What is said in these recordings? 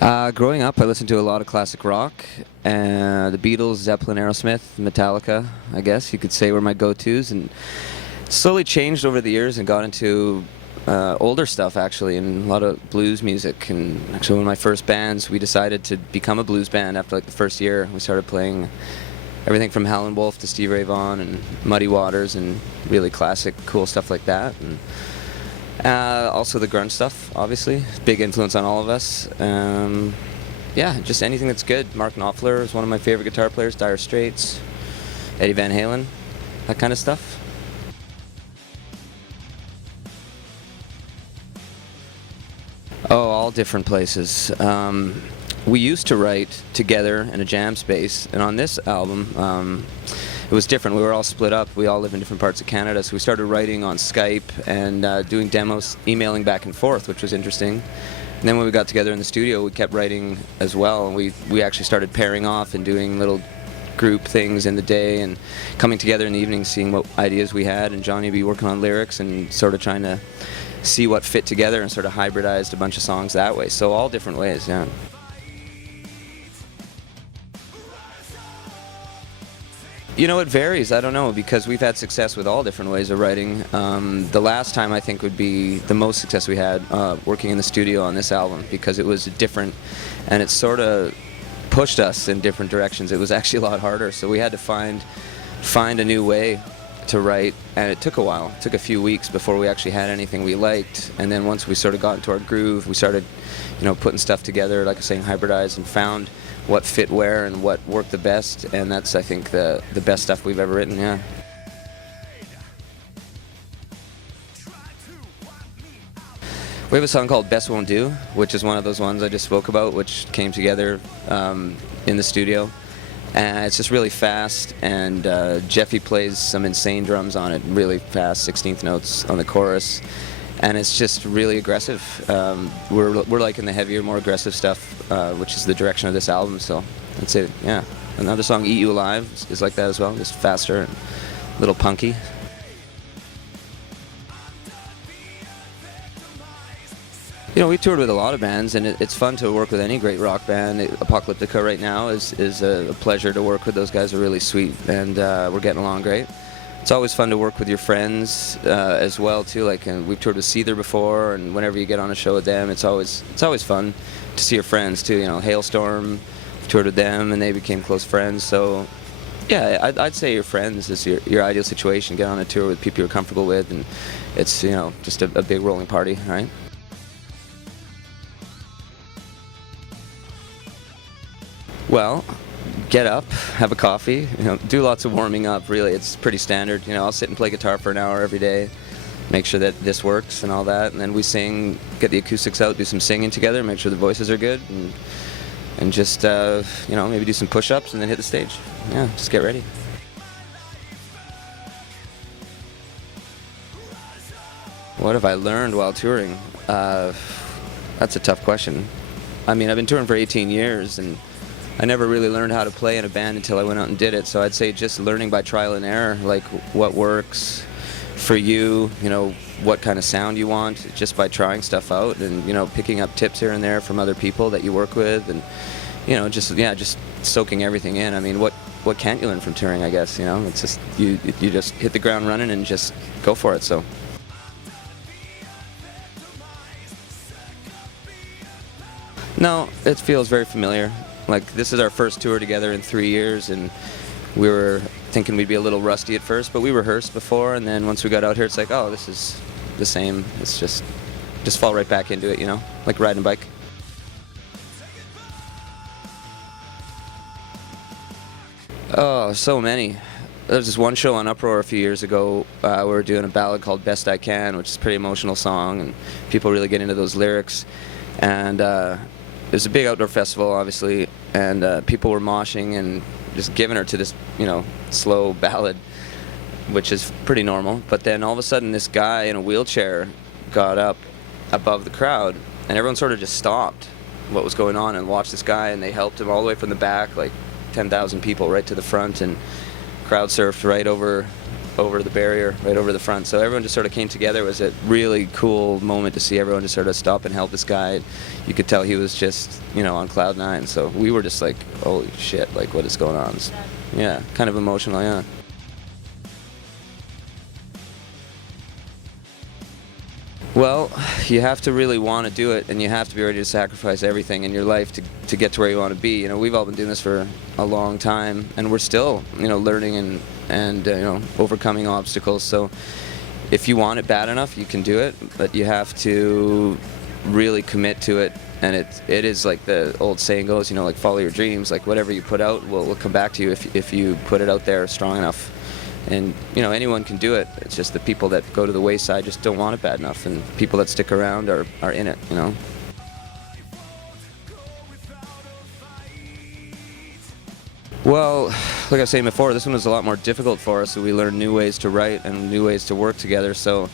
Growing up, I listened to a lot of classic rock, the Beatles, Zeppelin, Aerosmith, Metallica, I guess you could say were my go-tos, and slowly changed over the years and got into older stuff actually, and a lot of blues music. And actually one of my first bands, we decided to become a blues band after like the first year. We started playing everything from Howlin' Wolf to Stevie Ray Vaughan and Muddy Waters and really classic, cool stuff like that. And also the grunge stuff, obviously, big influence on all of us. Yeah, just anything that's good. Mark Knopfler is one of my favorite guitar players, Dire Straits, Eddie Van Halen, that kind of stuff. Oh, all different places. We used to write together in a jam space, and on this album, it was different. We were all split up. We all live in different parts of Canada, so we started writing on Skype and doing demos, emailing back and forth, which was interesting. And then when we got together in the studio, we kept writing as well, and we actually started pairing off and doing little group things in the day and coming together in the evening, seeing what ideas we had, and Johnny would be working on lyrics and sort of trying to see what fit together and sort of hybridized a bunch of songs that way. So all different ways, yeah. You know, it varies. I don't know, because we've had success with all different ways of writing. The last time I think would be the most success we had working in the studio on this album, because it was different and it sort of pushed us in different directions. It was actually a lot harder, so we had to find a new way to write, and it took a while. It took a few weeks before we actually had anything we liked, and then once we sort of got into our groove, we started, putting stuff together, like I was saying, hybridized, and found what fit where and what worked the best, and that's, I think, the best stuff we've ever written, yeah. We have a song called Best Won't Do, which is one of those ones I just spoke about, which came together in the studio. And it's just really fast, and Jeffy plays some insane drums on it, really fast, 16th notes on the chorus. And it's just really aggressive. We're like in the heavier, more aggressive stuff, which is the direction of this album. So that's it. Yeah. Another song, "Eat You Alive," is like that as well, just faster and a little punky. We toured with a lot of bands, and it's fun to work with any great rock band. Apocalyptica right now is a pleasure to work with. Those guys are really sweet, and we're getting along great. It's always fun to work with your friends as well too. Like, and we've toured with Seether before, and whenever you get on a show with them, it's always fun to see your friends too. Hailstorm, toured with them, and they became close friends. So, yeah, I'd say your friends is your ideal situation. Get on a tour with people you're comfortable with, and it's just a big rolling party, right? Well, get up, have a coffee, do lots of warming up, really. It's pretty standard. I'll sit and play guitar for an hour every day, make sure that this works and all that, and then we sing, get the acoustics out, do some singing together, make sure the voices are good, and just, maybe do some push-ups and then hit the stage. Yeah, just get ready. What have I learned while touring? That's a tough question. I mean, I've been touring for 18 years, and I never really learned how to play in a band until I went out and did it. So I'd say just learning by trial and error, like what works for you, what kind of sound you want, just by trying stuff out, and picking up tips here and there from other people that you work with, and just soaking everything in. I mean, what can't you learn from touring? I guess it's just you just hit the ground running and just go for it. So. No, it feels very familiar. Like, this is our first tour together in 3 years, and we were thinking we'd be a little rusty at first, but we rehearsed before, and then once we got out here, it's like, oh, this is the same. It's just fall right back into it, like riding a bike. Oh, so many. There was this one show on Uproar a few years ago. We were doing a ballad called Best I Can, which is a pretty emotional song, and people really get into those lyrics. And it was a big outdoor festival, obviously, and people were moshing and just giving her to this, slow ballad, which is pretty normal. But then all of a sudden, this guy in a wheelchair got up above the crowd, and everyone sort of just stopped what was going on and watched this guy, and they helped him all the way from the back, like 10,000 people, right to the front, and crowd surfed right over over the barrier, right over the front. So everyone just sort of came together. It was a really cool moment to see everyone just sort of stop and help this guy. You could tell he was just, on cloud nine. So we were just like, holy shit, like what is going on? Yeah, kind of emotional, yeah. Well, you have to really want to do it, and you have to be ready to sacrifice everything in your life to get to where you want to be. We've all been doing this for a long time, and we're still, learning and overcoming obstacles. So if you want it bad enough, you can do it, but you have to really commit to it. And it is like the old saying goes, like follow your dreams. Like whatever you put out will come back to you if you put it out there strong enough. And anyone can do it. It's just the people that go to the wayside just don't want it bad enough, and people that stick around are in it. Well, like I was saying before, this one was a lot more difficult for us. So we learned new ways to write and new ways to work together. So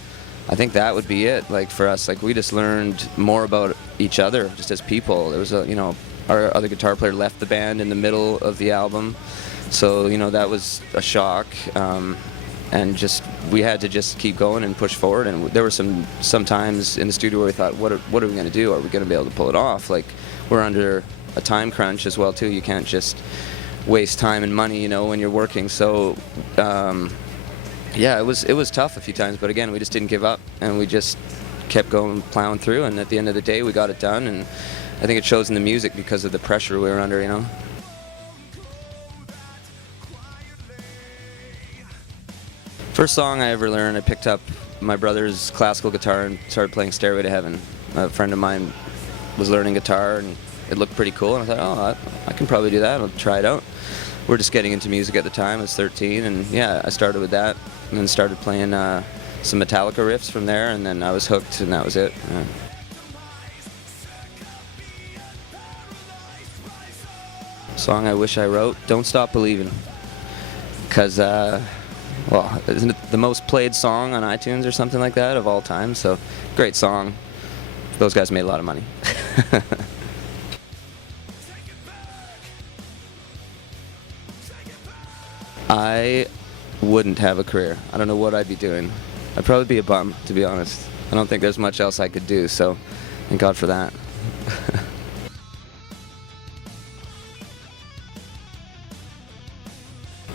I think that would be it. Like for us, like we just learned more about each other just as people. There was our other guitar player left the band in the middle of the album. So, that was a shock, and we had to just keep going and push forward. And there were some times in the studio where we thought, what are we going to do? Are we going to be able to pull it off? Like, we're under a time crunch as well, too. You can't just waste time and money, when you're working. So, yeah, it was tough a few times, but again, we just didn't give up, and we just kept going, plowing through, and at the end of the day, we got it done, and I think it shows in the music because of the pressure we were under, First song I ever learned, I picked up my brother's classical guitar and started playing Stairway to Heaven. A friend of mine was learning guitar, and it looked pretty cool, and I thought, I can probably do that, I'll try it out. We're just getting into music at the time, I was 13, and yeah, I started with that, and then started playing some Metallica riffs from there, and then I was hooked, and that was it. Yeah. Song I wish I wrote, Don't Stop Believing, because well, isn't it the most played song on iTunes or something like that of all time? So, great song. Those guys made a lot of money. I wouldn't have a career. I don't know what I'd be doing. I'd probably be a bum, to be honest. I don't think there's much else I could do, so thank God for that.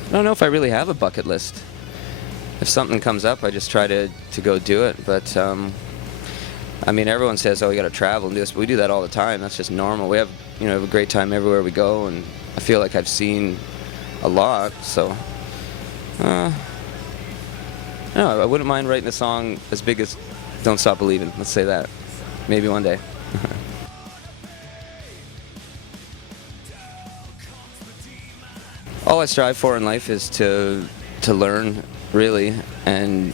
I don't know if I really have a bucket list. If something comes up, I just try to go do it. But, everyone says, oh, you got to travel and do this. But we do that all the time. That's just normal. We have, have a great time everywhere we go. And I feel like I've seen a lot. So, no, I wouldn't mind writing a song as big as Don't Stop Believing. Let's say that. Maybe one day. All I strive for in life is to learn, really, and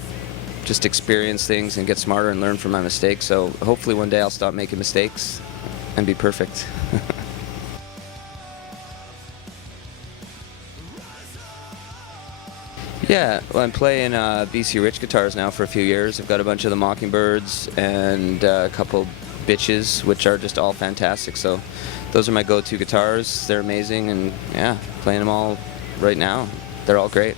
just experience things and get smarter and learn from my mistakes. So hopefully one day I'll stop making mistakes and be perfect. Yeah, well, I'm playing BC Rich guitars now for a few years. I've got a bunch of the Mockingbirds and a couple Bitches, which are just all fantastic. So those are my go-to guitars. They're amazing, and yeah, playing them all right now. They're all great.